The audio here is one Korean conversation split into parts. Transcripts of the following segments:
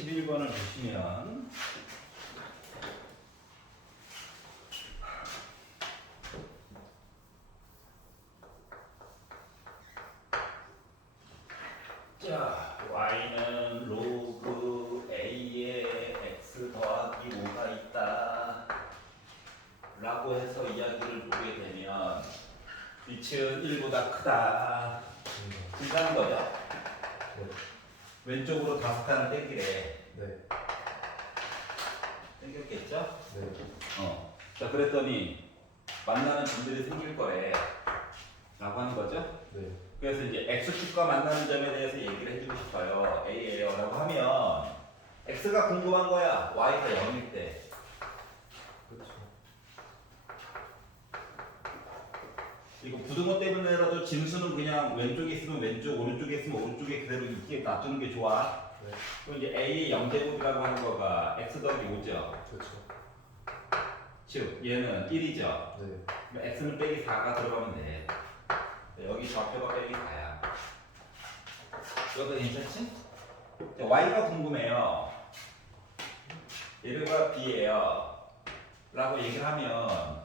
11번을 보시면 자, y는 로그 a에 x 더하기 5가 있다 라고 해서 이야기를 보게 되면 빛은 1보다 크다 된다는 거죠. 네. 왼쪽으로 5칸을 땡기래. 네. 땡겼겠죠? 네. 자, 그랬더니 만나는 점들이 생길 거래 라고 하는 거죠. 네. 그래서 이제 x축과 만나는 점에 대해서 얘기를 해주고 싶어요. a예요 라고 하면 x가 궁금한 거야. y가 0일 때. 그렇죠. 이거 부등호 때문에라도 진수는 그냥 왼쪽에 있으면 왼쪽, 오른쪽에 있으면 오른쪽에 그대로 이렇게 놔두는 게 좋아. 네. 그럼 이제 a의 0제곱이라고 하는 거가 x 더하기 5죠. 그렇죠. 즉 얘는 1이죠. 네. 그럼 x는 빼기 4가 들어가면 돼. 여기 좌표가 빼기 4야. 이것도 괜찮지? 자, y가 궁금해요. 얘가 b예요 라고 얘기를 하면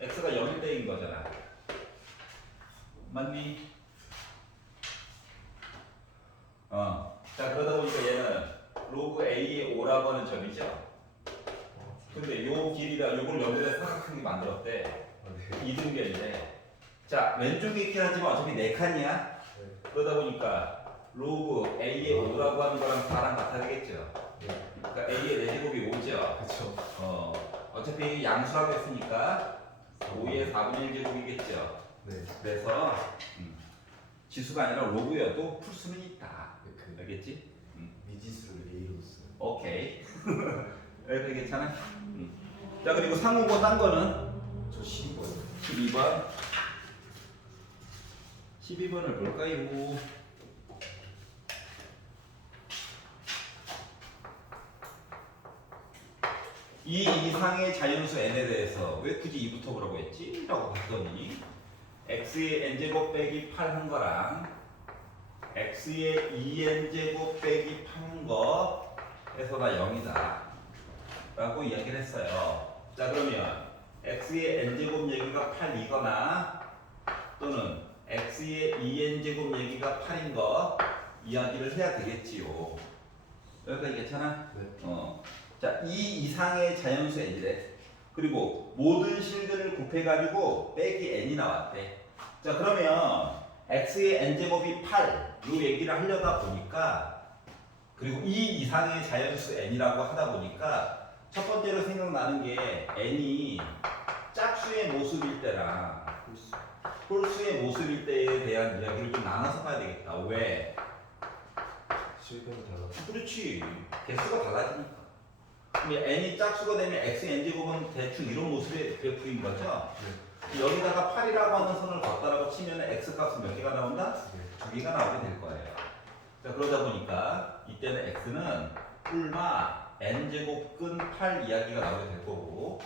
x가 0일 때인 거잖아. 맞니? 자, 그러다 보니까 얘는 로그 a의 5라고 하는 점이죠. 근데 요 길이가 요걸 연결해서 삼각형이 만들었대. 네. 이등변인데. 자, 왼쪽에 있긴 하지만 어차피 4칸이야. 네. 그러다 보니까 로그 a의 5라고 하는 거랑 4랑 같아야 되겠죠. 네. 그러니까 a의 4제곱이 5죠. 그렇죠. 어차피 양수라고 했으니까 5의 4분의 1제곱이겠죠. 네. 그래서 지수가 아니라 로그여도 풀 수는 있다. 그 알겠지? 미지수를 A로 써요. 오케이. 여기 괜찮아? 자, 그리고 상호고 딴 거는 저 12번이요. 12번. 12번을 볼까요? 이 이상의 자연수 n에 대해서 왜 굳이 2부터 보라고 했지? 라고 봤더니 x의 n제곱 빼기 8 한 거랑 x의 2n제곱 빼기 8한 거에서 나 0이다 라고 이야기를 했어요. 자, 그러면 x의 n제곱 얘기가 8이거나 또는 x의 2n제곱 얘기가 8인 거 이야기를 해야 되겠지요. 여기까지 괜찮아? 네. 자, 이 이상의 자연수 n이래. 그리고 모든 실근을 곱해가지고 빼기 n이 나왔대. 자, 그러면 x의 n제곱이 8 요 얘기를 하려다 보니까 그리고 이 이상의 자연수 n이라고 하다 보니까 첫 번째로 생각나는 게 n이 짝수의 모습일 때랑 홀수의 모습일 때에 대한 이야기를 좀 나눠서 봐야 되겠다. 왜? 실감이 달라서. 그렇지. 개수가 달라지니까. 근데 n이 짝수가 되면 x n제곱은 대충 이런 모습의 그래프인 거죠. 네. 여기다가 8이라고 하는 선을 걷다라고 치면 x 값은 몇 개가 나온다? 네. 2개가 나오게 될 거예요. 자, 그러다 보니까 이때는 x는 뿔마 n제곱근 8 이야기가 나오게 될 거고.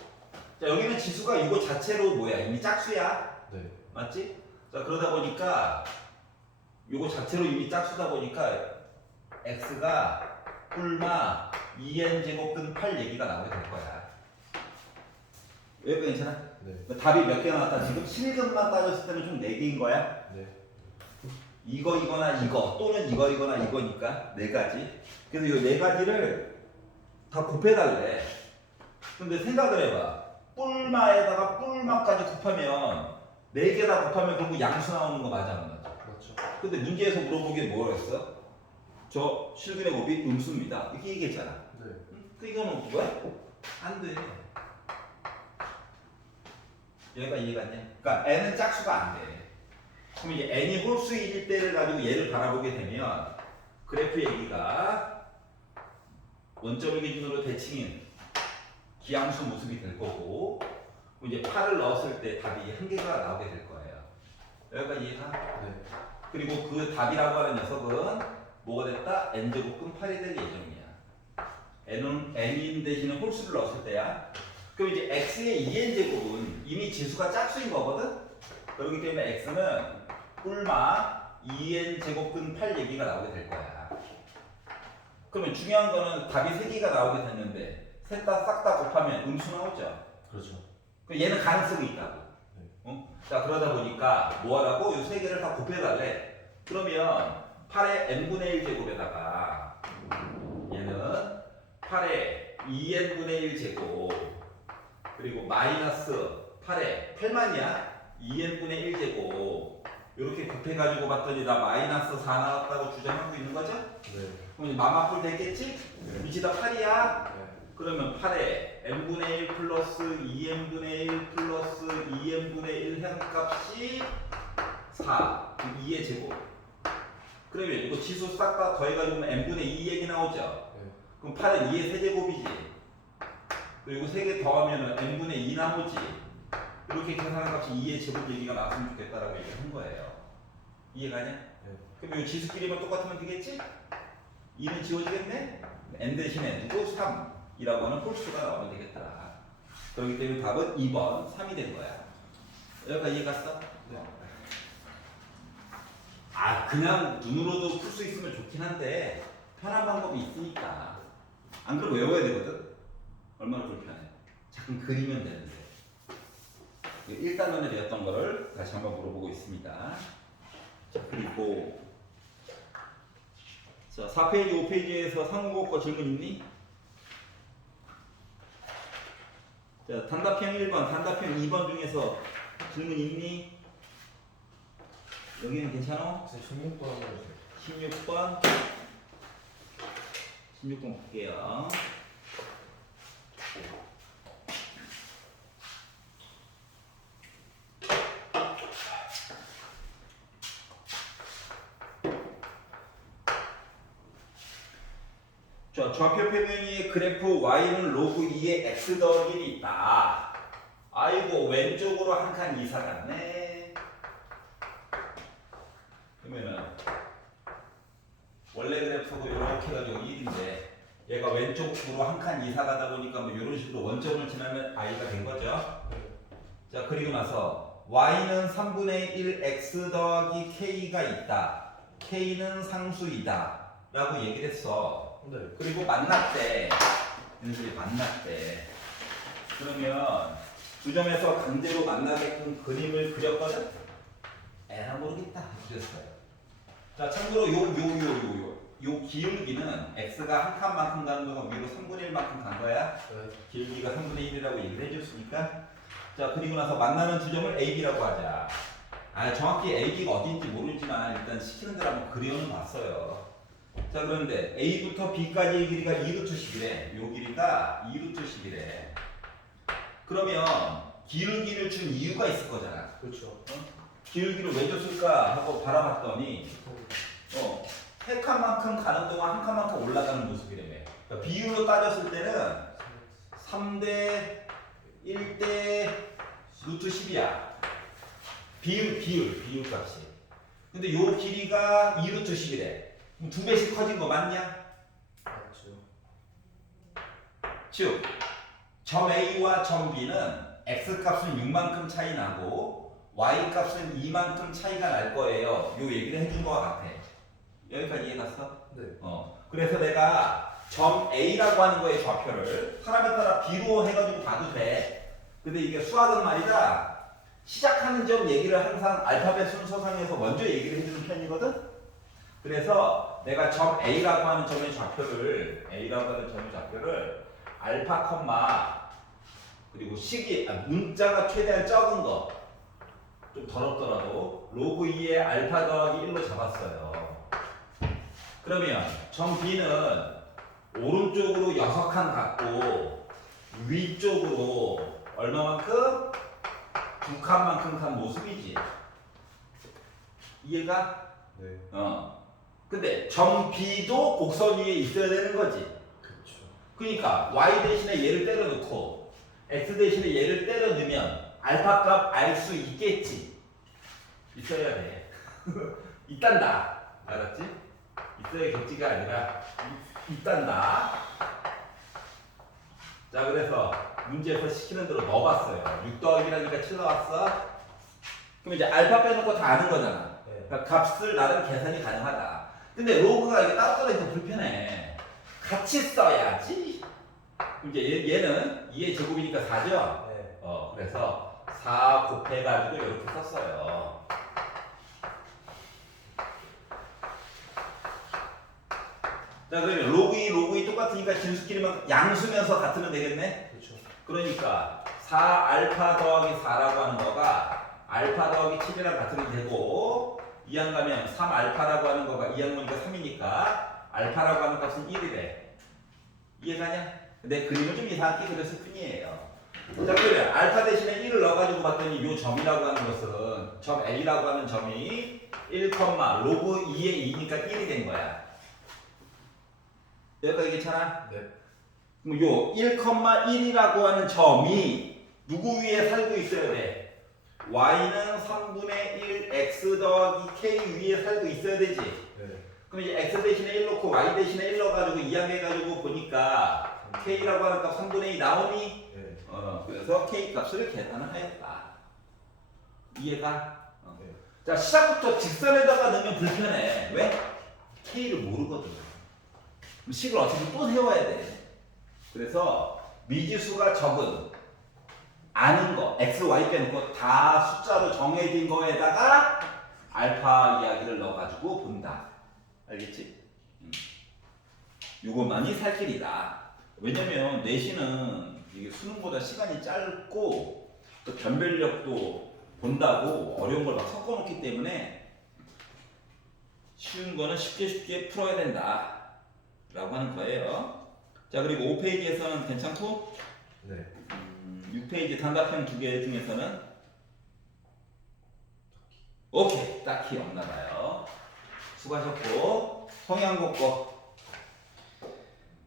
자, 여기는 지수가 이거 자체로 뭐야? 이미 짝수야. 네. 맞지? 자, 그러다 보니까 이거 자체로 이미 짝수다 보니까 x가 뿔마 2n 제곱근 8 얘기가 나오게 될 거야. 여기까지 괜찮아? 네. 답이 몇 개가 나왔다? 지금 실근만 따졌을 때는 좀 4개인 거야? 네. 이거이거나 이거 또는 이거이거나 이거니까 4가지. 그래서 이 4가지를 다 곱해달래. 근데 생각을 해봐. 뿔마에다가 뿔마까지 곱하면 4개 다 곱하면 결국 양수 나오는 거 맞아 안 맞아? 그렇죠. 근데 문제에서 물어보기에 뭐라 했어? 저 실근의 곱이 음수입니다. 이렇게 얘기했잖아. 네. 그 이거는 뭐야? 안 돼. 얘가 이해가 안 돼? 그러니까 n은 짝수가 안 돼. 그럼 이제 n이 홀수일 때를 가지고 얘를 바라보게 되면 그래프 얘기가 원점을 기준으로 대칭인 기함수 모습이 될 거고 이제 8을 넣었을 때 답이 1개가 나오게 될 거예요. 여기까지 이해가? 네. 그리고 그 답이라고 하는 녀석은 뭐가 됐다? n제곱근 8이 될 예정이야. n인 대신에 홀수를 넣었을 때야. 그럼 이제 x의 2n제곱은 이미 지수가 짝수인 거거든? 그렇기 때문에 x는 뿔마 2n제곱근 8 얘기가 나오게 될 거야. 그러면 중요한 거는 답이 3개가 나오게 됐는데 셋 다 싹 다 곱하면 음수 나오죠. 그렇죠. 그 얘는 가능성이 있다고. 자 그러다 보니까 뭐하라고? 이 3개를 다 곱해달래. 그러면 8의 n분의 1 제곱에다가 얘는 8의 2n분의 1 제곱 그리고 마이너스 8의 8만이야 2n분의 1 제곱 이렇게 곱해가지고 봤더니 나 마이너스 4 나왔다고 주장하고 있는 거죠? 네. 그럼 마마뿔 됐겠지? 위치 다 8이야. 네. 그러면 8에 n분의 1 플러스 2n분의 1 플러스 2n분의 1 해값이 4 2의 제곱. 그러면 이거 지수 싹 다 더해가지고 n분의 2 얘기 나오죠? 네. 그럼 8은 2의 세제곱이지. 그리고 3개 더하면 n분의 2 나오지. 이렇게 계산한 값이 2의 제곱 얘기가 나왔으면 좋겠다라고 얘기한 거예요. 이해가냐? 네. 그럼 이 지수끼리만 똑같으면 되겠지? 2는 지워지겠네? n 대신에 누구? 3이라고 하는 홀수가 나오면 되겠다. 그렇기 때문에 답은 2번 3이 된 거야. 여기까지 이해 갔어? 네. 아 그냥 눈으로도 풀 수 있으면 좋긴 한데 편한 방법이 있으니까 안 그러면 외워야 되거든? 얼마나 불편해. 자꾸 그리면 되는데 1단원에 되었던 거를 다시 한번 물어보고 있습니다. 자 그리고 자 4페이지 5페이지에서 상호고 거 질문 있니? 자 단답형 1번 단답형 2번 중에서 질문 있니? 여기는 괜찮아? 선생님 16번 한번 해주세요. 16번 16번 볼게요. 자, 좌표 표면위의 그래프 y는 로그 2의 x 더하기 1이 있다. 아이고 왼쪽으로 한 칸 이사 갔네. 그러면은 원래 그래프도 이렇게 해가지고 1인데 얘가 왼쪽으로 한 칸 이사 가다 보니까 뭐 이런 식으로 원점을 지나면 i가 된 거죠. 자 그리고 나서 y는 3분의 1 x 더하기 k가 있다. k는 상수이다. 라고 얘기를 했어. 네. 그리고 만났대. 얘네들이 만났대. 그러면 두 점에서 강제로 만나게끔 그림을 그렸거든? 에라 모르겠다. 그랬어요. 자, 참고로 요 기울기는 x가 한 칸만큼 가는 동안 위로 3분의 1만큼 간 거야. 네. 기울기가 3분의 1이라고 얘기를 해줬으니까. 자, 그리고 나서 만나는 두 점을 AB라고 하자. 아, 정확히 AB가 어딘지 모르지만 일단 시키는 대로 한번 그려는 봤어요. 자, 그런데 A부터 B까지의 길이가 2루트 10이래. 요 길이가 2루트 10이래. 그러면 기울기를 준 이유가 있을 거잖아. 그렇죠. 기울기를 왜 줬을까 하고 바라봤더니 세 칸만큼 가는 동안 한 칸만큼 올라가는 모습이라며. 그러니까 비율로 따졌을 때는 3대 1대 루트 10이야. 비율 값이. 근데 요 길이가 2루트 10이래. 그럼 2배씩 커진 거 맞냐? 맞죠. 즉, 점 A와 점 B는 X 값은 6만큼 차이 나고 Y 값은 2만큼 차이가 날 거예요. 요 얘기를 해준 거와 같아. 여기까지 이해 갔어? 네. 그래서 내가 점 A라고 하는 거의 좌표를 사람에 따라 B로 해가지고 봐도 돼. 근데 이게 수학은 말이다. 시작하는 점 얘기를 항상 알파벳 순서상에서 먼저 얘기를 해주는 편이거든? 그래서 내가 점 A라고 하는 점의 좌표를 알파 컴마 그리고 문자가 최대한 적은 거 좀 더럽더라도 로그 2의 알파 더하기 1로 잡았어요. 그러면 점 B는 오른쪽으로 6칸 갖고 위쪽으로 얼마만큼? 2칸만큼 간 모습이지. 이해가? 네. 근데 점 B도 곡선 위에 있어야 되는 거지. 그렇죠. 그러니까 y 대신에 얘를 때려 넣고 x 대신에 얘를 때려 넣으면 알파 값 알 수 있겠지. 있어야 돼. 있단다. 알았지? 있어야겠지가 아니라 있단다. 자, 그래서 문제에서 시키는 대로 넣어봤어요. 6 더하기라니까 7 나왔어. 그럼 이제 알파 빼놓고 다 아는 거잖아. 네. 그러니까 값을 나름 계산이 가능하다. 근데 로그가 이게 따로 떨어져서 불편해. 같이 써야지. 이제 얘는 2의 제곱이니까 4죠? 네. 그래서 4 곱해가지고 이렇게 썼어요. 자, 그러면 로그 2, 로그 2 똑같으니까 진수끼리만 양수면서 같으면 되겠네? 그렇죠. 그러니까 4 알파 더하기 4라고 하는 거가 알파 더하기 7이랑 같으면 되고 2항 가면 3 알파라고 하는 거가 2항 보니까 3이니까 알파라고 하는 값은 1이래. 이해가냐? 내 그림을 좀 이상하게 그렸을 뿐이에요. 자, 그러면 알파 대신에 1을 넣어가지고 봤더니 이 점이라고 하는 것은 점 L이라고 하는 점이 1, 로그 2의 2니까 1이 된 거야. 여기까지 괜찮아? 네. 그럼 요 1,1이라고 하는 점이 누구 위에 살고 있어야 돼? y는 3분의 1 x 더하기 k 위에 살고 있어야 되지. 네. 그럼 이제 x 대신에 1 넣고 y 대신에 1 넣어가지고 이항해가지고 보니까 k라고 하는 값 3분의 2 나오니? 네. 그래서 k 값을 계산을 하였다. 이해가? 네. 자, 시작부터 직선에다가 넣으면 불편해. 왜? k를 모르거든. 그럼 식을 어차피 또 세워야 돼. 그래서 미지수가 적은 아는 거 x, y 빼놓고 다 숫자로 정해진 거에다가 알파 이야기를 넣어가지고 본다. 알겠지? 요것만이 살 길이다. 왜냐면 내신은 이게 수능보다 시간이 짧고 또 변별력도 본다고 어려운 걸 막 섞어놓기 때문에 쉬운 거는 쉽게 풀어야 된다 라고 하는 거예요. 자, 그리고 5페이지에서는 괜찮고 네. 6페이지 단답형 2개 중에서는 오케이, 딱히 없나 봐요. 수고하셨고 성향고 거